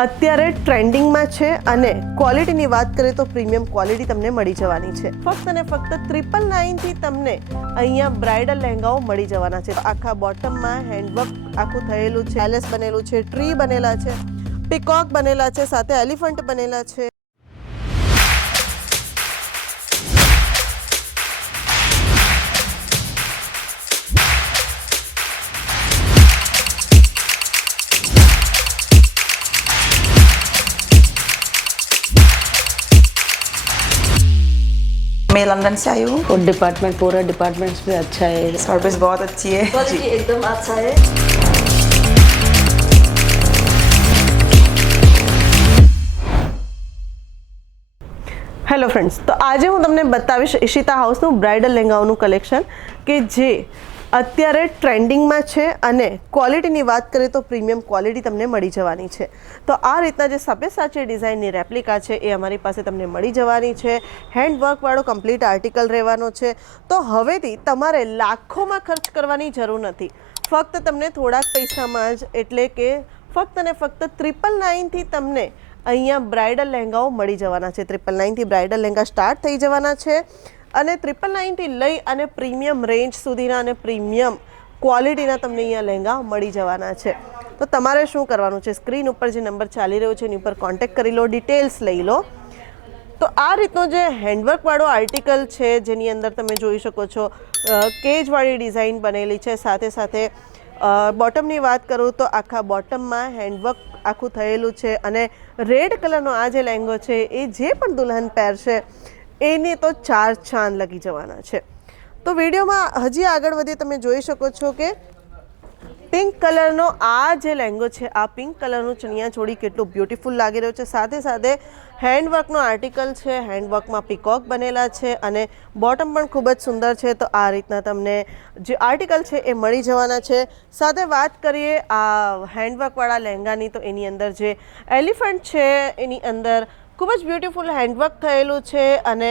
અત્યારે ટ્રેન્ડિંગમાં છે અને ક્વોલિટીની વાત કરીએ તો પ્રીમિયમ ક્વોલિટી તમને મળી જવાની છે. ફક્ત અને ફક્ત 999 થી તમને અહીંયા બ્રાઇડલ લહેંગાઓ મળી જવાના છે. આખા બોટમમાં હેન્ડવર્ક આખું થયેલું છે, પેલેસ બનેલું છે, ટ્રી બનેલા છે, પીકોક બનેલા છે, સાથે એલિફન્ટ બનેલા છે. मैं लंदन से आई हूँ और डिपार्टमेंट पूरा डिपार्टमेंट्स भी अच्छा है, सर्विस बहुत अच्छी है क्वालिटी एकदम अच्छा है. હેલો ફ્રેન્ડ્સ, તો આજે હું તમને બતાવીશ ઈશિતા હાઉસનું બ્રાઇડલ લહેંગાઓનું કલેક્શન કે જે અત્યારે ટ્રેન્ડિંગમાં છે અને ક્વોલિટીની વાત કરીએ તો પ્રીમિયમ ક્વોલિટી તમને મળી જવાની છે. તો આ રીતના જે સફેદ સાચી ડિઝાઇનની રેપ્લિકા છે એ અમારી પાસે તમને મળી જવાની છે. હેન્ડવર્કવાળો કમ્પ્લીટ આર્ટિકલ રહેવાનો છે. તો હવેથી તમારે લાખોમાં ખર્ચ કરવાની જરૂર નથી. ફક્ત તમને થોડાક પૈસામાં જ, એટલે કે ફક્ત અને ફક્ત 999 થી તમને અહીંયા બ્રાઇડલ લહેંગાઓ મળી જવાના છે. 999 થી બ્રાઇડલ લહેંગા સ્ટાર્ટ થઈ જવાના છે અને 999 થી લઈ અને પ્રીમિયમ રેન્જ સુધીના અને પ્રીમિયમ ક્વોલિટીના તમને અહીંયા લહેંગા મળી જવાના છે. તો તમારે શું કરવાનું છે, સ્ક્રીન ઉપર જે નંબર ચાલી રહ્યો છે એની ઉપર કોન્ટેક્ટ કરી લો, ડિટેલ્સ લઈ લો. તો આ રીતનો જે હેન્ડવર્કવાળો આર્ટિકલ છે જેની અંદર તમે જોઈ શકો છો કેજવાળી ડિઝાઇન બનેલી છે. સાથે સાથે બોટમની વાત કરું તો આખા બોટમમાં હેન્ડવર્ક આખું થયેલું છે અને રેડ કલરનો આ જે લહેંગો છે એ જે પણ દુલ્હન પહેરશે એને તો ચાર ચાંદ લગી જવાના છે. તો વિડીયોમાં હજી આગળ વધીએ, તમે જોઈ શકો છો કે પિંક કલરનો આ જે લહેંગો છે, આ પિંક કલરનું ચણિયા ચોળી કેટલું બ્યુટીફુલ લાગી રહ્યું છે. સાથે સાથે હેન્ડવર્કનો આર્ટિકલ છે, હેન્ડવર્કમાં પીકોક બનેલા છે અને બોટમ પણ ખૂબ જ સુંદર છે. તો આ રીતના તમને જે આર્ટિકલ છે એ મળી જવાના છે. સાથે વાત કરીએ આ હેન્ડવર્કવાળા લહેંગાની, તો એની અંદર જે એલિફન્ટ છે એની અંદર ખૂબ જ બ્યુટીફુલ હેન્ડવર્ક થયેલું છે અને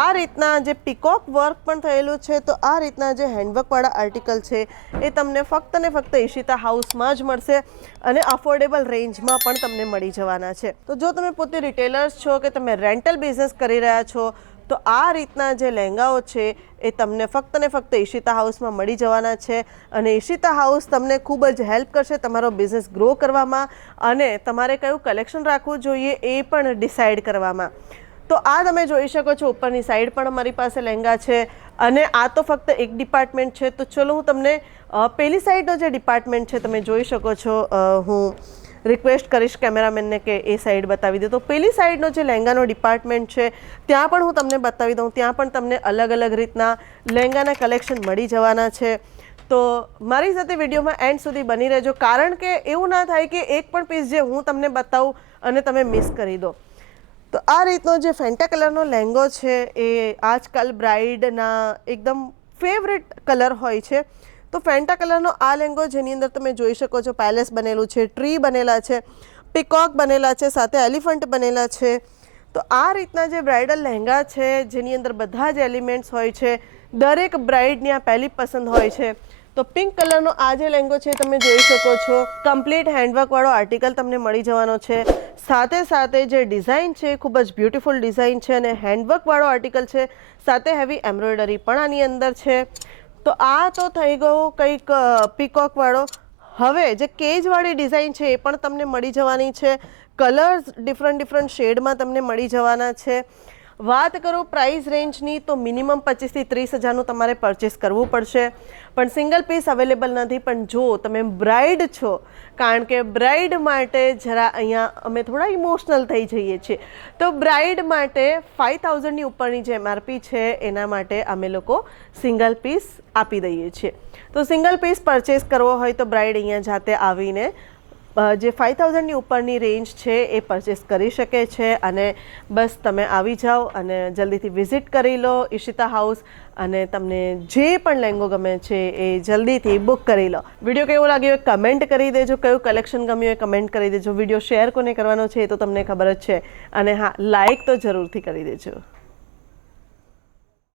આ રીતના જે પીકોક વર્ક પણ થયેલું છે. તો આ રીતના જે હેન્ડવર્કવાળા આર્ટિકલ છે એ તમને ફક્ત ને ફક્ત ઈશિતા હાઉસમાં જ મળશે અને અફોર્ડેબલ રેન્જમાં પણ તમને મળી જવાના છે. તો જો તમે પોતે રિટેલર્સ છો કે તમે રેન્ટલ બિઝનેસ કરી રહ્યા છો તો આ રીતના જે લહેંગાઓ છે એ તમને ફક્ત ને ફક્ત ઈશિતા હાઉસમાં મળી જવાના છે અને ઈશિતા હાઉસ તમને ખૂબ જ હેલ્પ કરશે તમારો બિઝનેસ ગ્રો કરવામાં અને તમારે કયું કલેક્શન રાખવું જોઈએ એ પણ ડિસાઇડ કરવામાં. તો આ તમે જોઈ શકો છો ઉપરની સાઈડ પણ અમારી પાસે લહેંગા છે અને આ તો ફક્ત એક ડિપાર્ટમેન્ટ છે. તો ચલો હું તમને પેલી સાઈડનો જે ડિપાર્ટમેન્ટ છે તમે જોઈ શકો છો, હું રિક્વેસ્ટ કરીશ કેમેરામેનને કે એ સાઈડ બતાવી દે. તો પેલી સાઈડનો જે લહેંગાનો ડિપાર્ટમેન્ટ છે ત્યાં પણ હું તમને બતાવી દઉં. ત્યાં પણ તમને અલગ અલગ રીતના લહેંગાના કલેક્શન મળી જવાના છે. તો મારી સાથે વિડીયોમાં એન્ડ સુધી બની રહેજો, કારણ કે એવું ના થાય કે એક પણ પીસ જે હું તમને બતાવું અને તમે મિસ કરી દો. તો આ રીતનો જે ફેન્ટા કલરનો લહેંગો છે એ આજકાલ બ્રાઇડના એકદમ ફેવરેટ કલર હોય છે. તો ફેન્ટા કલરનો આ લહેંગો જેની અંદર તમે જોઈ શકો છો પેલેસ બનેલું છે, ટ્રી બનેલા છે, પીકોક બનેલા છે, સાથે એલિફન્ટ બનેલા છે. તો આ રીતના જે બ્રાઇડલ લહેંગા છે જેની અંદર બધા જ એલિમેન્ટ્સ હોય છે, દરેક બ્રાઇડની આ પહેલી પસંદ હોય છે. તો પિંક કલરનો આ જે લહેંગો છે તમે જોઈ શકો છો, કમ્પ્લીટ હેન્ડવર્કવાળો આર્ટિકલ તમને મળી જવાનો છે. સાથે સાથે જે ડિઝાઇન છે ખૂબ જ બ્યુટીફુલ ડિઝાઇન છે અને હેન્ડવર્કવાળો આર્ટિકલ છે, સાથે હેવી એમ્બ્રોઇડરી પણ આની અંદર છે. તો આ તો થઈ ગયો કંઈક પીકોકવાળો. હવે જે કેજવાળી ડિઝાઇન છે એ પણ તમને મળી જવાની છે. કલર્સ ડિફરન્ટ શેડમાં તમને મળી જવાના છે. વાત કરું પ્રાઇસ રેન્જની તો મિનિમમ 25 થી 30 હજારનું તમારે પરચેસ કરવું પડશે, પણ સિંગલ પીસ અવેલેબલ નથી. પણ જો તમે બ્રાઇડ છો, કારણ કે બ્રાઇડ માટે જરા અહીંયા અમે થોડા ઇમોશનલ થઈ જઈએ છીએ, તો બ્રાઇડ માટે 5000ની ઉપરની જે MRP છે એના માટે અમે લોકો સિંગલ પીસ આપી દઈએ છીએ. તો સિંગલ પીસ પરચેસ કરવો હોય તો બ્રાઇડ અહીંયા જાતે આવીને જે 5000ની ઉપરની રેન્જ છે એ પરચેસ કરી શકે છે. અને બસ તમે આવી જાઓ અને જલ્દીથી વિઝિટ કરી લો ઈશિતા હાઉસ અને તમને જે પણ લહેંગો ગમે છે એ જલ્દીથી બુક કરી લો. વિડીયો કેવો લાગ્યો એ કમેન્ટ કરી દેજો, કયું કલેક્શન ગમ્યું એ કમેન્ટ કરી દેજો. વિડીયો શેર કોને કરવાનો છે એ તો તમને ખબર જ છે અને હા, લાઇક તો જરૂરથી કરી દેજો.